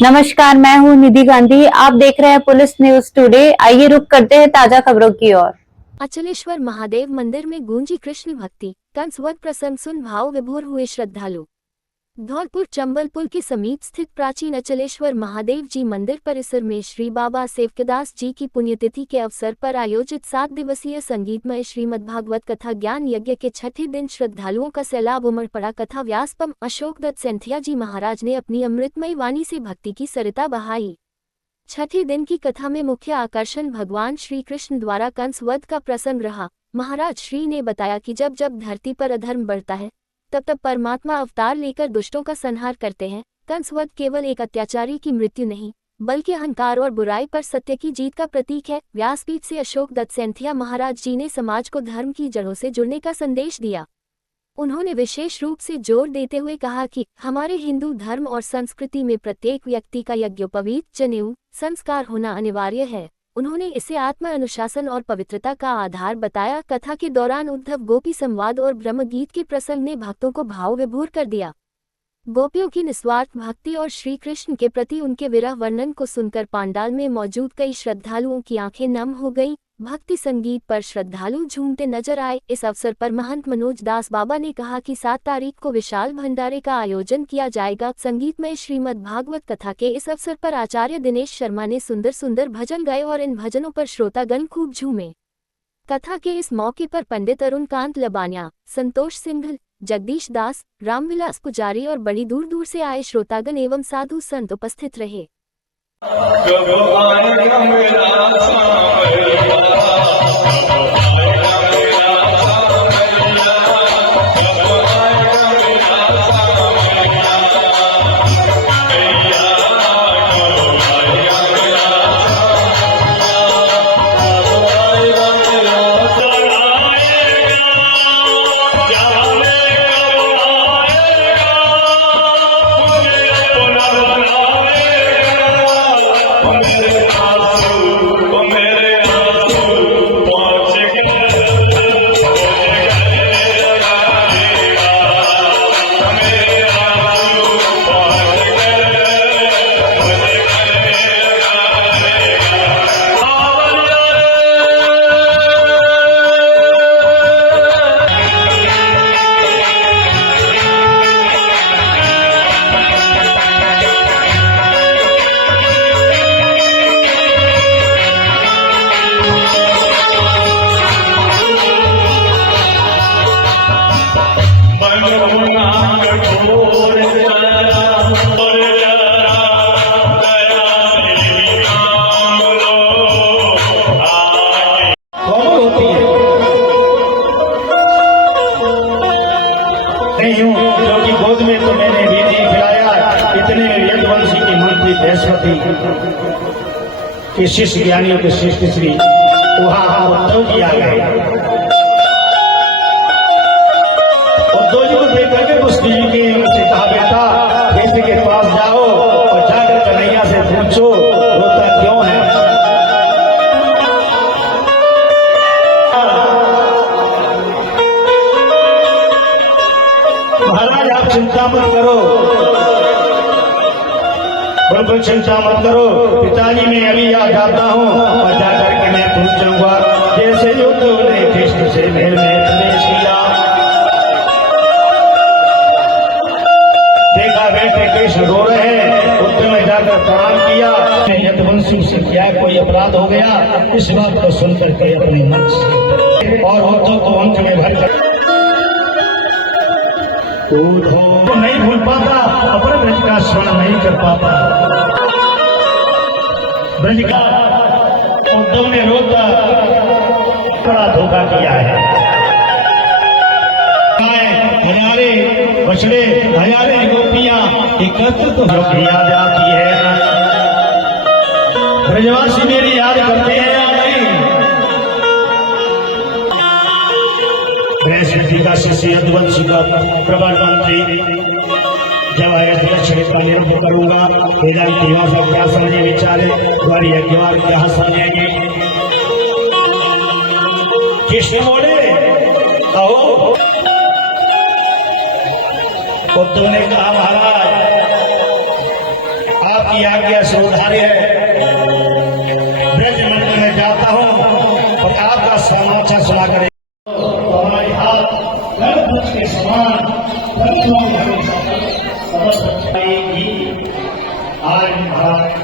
नमस्कार, मैं हूं निधि गांधी। आप देख रहे हैं पुलिस न्यूज टुडे। आइए रुक करते हैं ताजा खबरों की ओर। अचलेश्वर महादेव मंदिर में गूंजी कृष्ण भक्ति, कंसवत प्रसंग सुन भाव विभोर हुए श्रद्धालु। धौलपुर चंबल पुल के समीप स्थित प्राचीन अचलेश्वर महादेव जी मंदिर परिसर में श्री बाबा सेवकदास जी की पुण्यतिथि के अवसर पर आयोजित 7 दिवसीय संगीतमय श्रीमद्भागवत कथा ज्ञान यज्ञ के छठे दिन श्रद्धालुओं का सैलाब उमड़ पड़ा। कथा व्यासपम अशोक दत्त सेंथिया जी महाराज ने अपनी अमृतमयी वाणी से भक्ति की सरिता बहाई। छठे दिन की कथा में मुख्य आकर्षण भगवान श्री कृष्ण द्वारा कंस वध का प्रसंग रहा। महाराज श्री ने बताया कि जब जब धरती पर अधर्म बढ़ता है तब तब परमात्मा अवतार लेकर दुष्टों का संहार करते हैं। कंस वध केवल एक अत्याचारी की मृत्यु नहीं, बल्कि अहंकार और बुराई पर सत्य की जीत का प्रतीक है। व्यासपीठ से अशोक दत्त सेंथिया महाराज जी ने समाज को धर्म की जड़ों से जुड़ने का संदेश दिया। उन्होंने विशेष रूप से जोर देते हुए कहा कि हमारे हिंदू धर्म और संस्कृति में प्रत्येक व्यक्ति का यज्ञोपवीत जनेऊ संस्कार होना अनिवार्य है। उन्होंने इसे आत्म अनुशासन और पवित्रता का आधार बताया। कथा के दौरान उद्धव गोपी संवाद और ब्रह्मगीत के प्रसंग ने भक्तों को भाव विभोर कर दिया। गोपियों की निस्वार्थ भक्ति और श्री कृष्ण के प्रति उनके विरह वर्णन को सुनकर पांडाल में मौजूद कई श्रद्धालुओं की आंखें नम हो गईं। भक्ति संगीत पर श्रद्धालु झूमते नजर आए। इस अवसर पर महंत मनोज दास बाबा ने कहा कि 7 तारीख को विशाल भंडारे का आयोजन किया जाएगा। संगीतमय श्रीमद् भागवत कथा के इस अवसर पर आचार्य दिनेश शर्मा ने सुंदर सुंदर भजन गाए और इन भजनों पर श्रोतागण खूब झूमे। कथा के इस मौके पर पंडित अरुण कांत लबानिया, संतोष सिंघल, जगदीश दास, रामविलास पुजारी और बड़ी दूर दूर से आए श्रोतागण एवं साधु संत उपस्थित रहे। नहीं हूँ क्योंकि गोद में तो मैंने भी खिलाया। इतने में यदुवंशी की मंत्री बृहस्पति के शिष्य ज्ञानियों के श्रेष्ठ श्री वहां उद्धव जी आ गए। उद्धव जी को देख करके मुस्लिम जी के उनसे कहा, बेटा कृष्ण के पास जाओ और जाकर कन्हैया से पूछो रोता क्यों है। महाराज आप चिंता मत करो, बिल्कुल चिंता मत करो। पिताजी मैं अभी आ जाता हूँ और जाकर के मैं पूछ जाऊंगा। जैसे उद्धव ने कृष्ण से मेल में प्रवेश किया, देखा बेटे कृष्ण रो रहे हैं। उद्धव ने जाकर प्रणाम किया। यदुवंशी से क्या कोई अपराध हो गया, इस बात को सुनकर के अपने मन से और उद्धव को अंक में भर तो नहीं भूल पाता, अपने ब्रज का स्मरण नहीं कर पाता। ब्रज का उद्धव ने रोता बड़ा धोखा किया है। हजारे बछड़े हजारे गोपियां एकत्र तो याद आती है। ब्रजवासी मेरी याद करते हैं या नहीं। बृहस्पति का शिष्य यदुवंशी का प्रबल मंत्री जब अध्यक्ष का निरूपण करूंगा। वेदांती भाषा क्या समझे विचारे, द्वारी यज्ञवार क्या समझेंगे। कृष्ण बोले कहो। उद्धव ने कहा, महाराज आप आपकी आज्ञा से उधार्य है। ब्रज मंडल में जाता हूँ और आपका समाचार सुना करे तो हमारे हाथ कर्पूर के समान हमेशा आज महाराज